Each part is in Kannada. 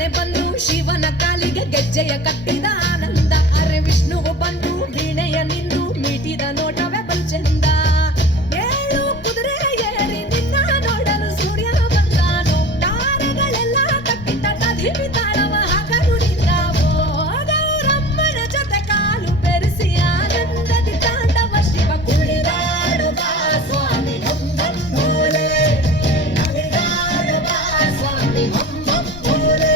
ಬ್ರಹ್ಮನೇ ಬಂದು ಶಿವನ ಕಾಲಿಗೆ ಗೆಜ್ಜೆಯ ಕಟ್ಟಿದ ಆನಂದ. ಅರೆ ವಿಷ್ಣುವು ಬಂದು ವೀಣೆಯ ನಿಂದು ಮೀಟಿದ ನೋಟವೇ ಬಲ್ಚೆಂದ. ಏಳು ಕುದುರೆ ಏರಿ ನಿನ್ನ ನೋಡಲು ಸೂರ್ಯ ಬಂದಾನು. ತಾರೆಗಳೆಲ್ಲ ತಪ್ಪಿತ ತದಿಮಿ ತಾಳವ ಹಾಕಲು ನಿಂತಾವೋ. ಗೌರಮ್ಮನ ಜೊತೆ ಕಾಲು ಬೆರೆಸಿ ಆನಂದದಿ ತಾಂಡವ ಶಿವ ಕುಣಿದಾಡುವ ಸ್ವಾಮಿ ಹೊಂಬಂಬೋಲೆ. ನಲಿದಾಡುವ ಸ್ವಾಮಿ ಹೊಂಬಂಬೋಲೆ.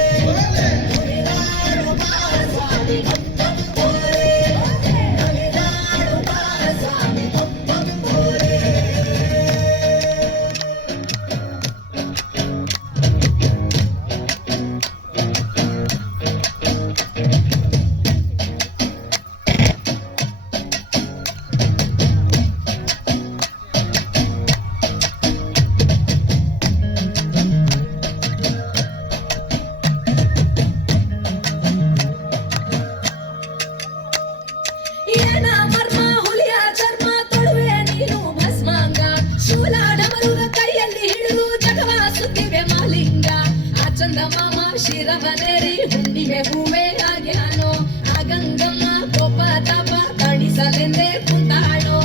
ಕುಣಿದಾಡುವ ಸ್ವಾಮಿ ಹೊಂಬಂಬೋಲೆ. ನಲಿದಾಡುವ ಸ್ವಾಮಿ ಹೊಂಬಂಬೋಲೆ. ಏನ ಮರ್ಮ ಹುಲಿಯ ಚರ್ಮ ತೊಳುವೆ ನೀನು ಭಸ್ಮಾಂಗ. ಶೂಲಾಡಮರುಗ ಕೈಯಲ್ಲಿ ಹಿಡಿದು ಜಗವ ಸುತ್ತಿವೆ ಮಾಲಿಂಗ. ಆ ಚಂದ ಮಾಮ ಶಿರವನೇರಿ ಹುಣ್ಣಿಮೆ ಹೂವೇ ಆಗ್ಯಾನೋ. ಆ ಗಂಗಮ್ಮ ಕೋಪ ತಾಪ ತಣಿಸಲೆಂದೇ ಕುಂತಾಳೋ.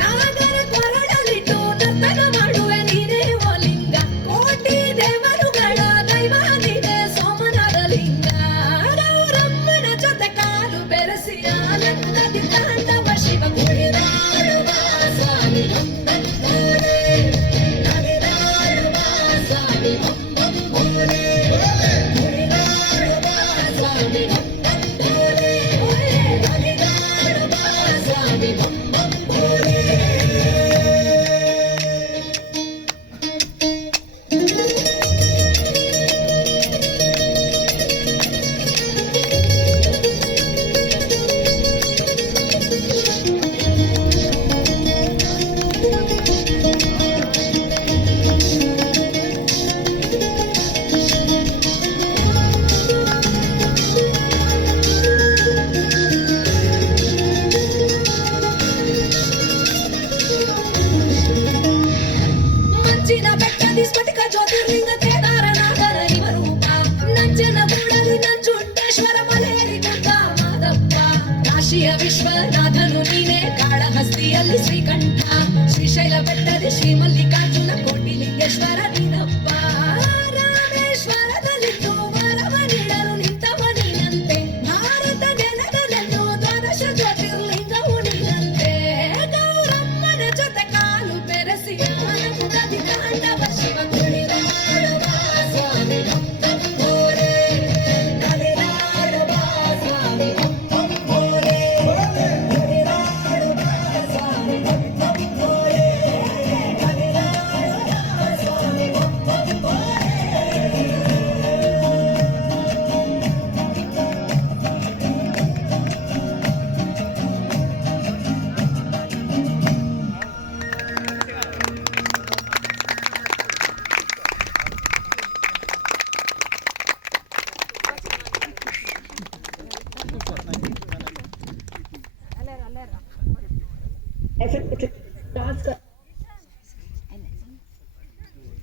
ನಾಗರ ಕೊರಡಲಿಟ್ಟು ನರ್ತನ ಮಾಡುವೆ ನೀನೇ ಓ ಲಿಂಗ. ಕೋಟಿ ದೇವರುಗಳ ದೈವ ನೀನೇ ಸೋಮನಾದ ಲಿಂಗ. ಗೌರಮ್ಮನ ಜೊತೆ ಕಾಲು ಬೆರೆಸಿ ಆನಂದದಿ ತಾಂಡವ ಶಿವ ಕುಣಿದಾಡುವ ಸ್ವಾಮಿ ಹೊಂಬಂಬೋಲೆ. ನಲಿದಾಡುವ ಸ್ವಾಮಿ ಹೊಂಬಂಬೋಲೆ. ಕುಣಿದಾಡುವ ಸ್ವಾಮಿ ಹೊಂಬಂಬೋಲೆ. ನಲಿದಾಡುವ ಸ್ವಾಮಿ ಹೊಂಬಂಬೋಲೆ. ಮಂಚಿನ ಬೆಟ್ಟದಿ ಸ್ಫಟಿಕ ಜ್ಯೋತಿರ್ಲಿಂಗ ಕೇದಾರನಾಥನ ಇವ ರೂಪ. ನಂಜನ ಗೂಡಲಿ ನಂಜುಂಡೇಶ್ವರ ಮಲೆಯರಿ ಗುಡ್ಡ ಮಾದಪ್ಪ. ಕಾಶಿಯ ವಿಶ್ವನಾಥನು ನೀನೇ ಕಾಳಹಸ್ತಿಯಲ್ಲಿ ಶ್ರೀಕಂಠ. ಶ್ರೀಶೈಲ ಬೆಟ್ಟದಿ ಶ್ರೀ ಮಲ್ಲಿಕಾರ್ಜುನ ಕೋಟಿ ಲಿಂಗೇಶ್ವರ ನೀನಪ್ಪ. ರಾಮೇಶ್ವರದಲ್ಲಿದ್ದು ವರವ ನೀಡಲು ನಿಂತವ ನೀನಂತೆ. ಭಾರತ ನೆಲದಲ್ಲೆಲ್ಲೋ ದ್ವಾದಶ ಜ್ಯೋತಿರ್ಲಿಂಗವು ನೀನಂತೆ. ಗೌರಮ್ಮನ ಜೊತೆ ಕಾಲು ಬೆರೆಸಿ ಆನಂದದಿ ತಾಂಡವ ಶಿವ ಕುಣಿದಾಡುವ ಸ್ವಾಮಿ ಹೊಂಬಂಬೋಲೆ. ನಲಿದಾಡುವ ಸ್ವಾಮಿ ಹೊಂಬಂಬೋಲೆ. ಕುಣಿದಾಡುವ ಸ್ವಾಮಿ ಹೊಂಬಂಬೋಲೆ. ನಲಿದಾಡುವ ಸ್ವಾಮಿ ಹೊಂಬಂಬೋಲೆ. ಎಫೆಕ್ಟ್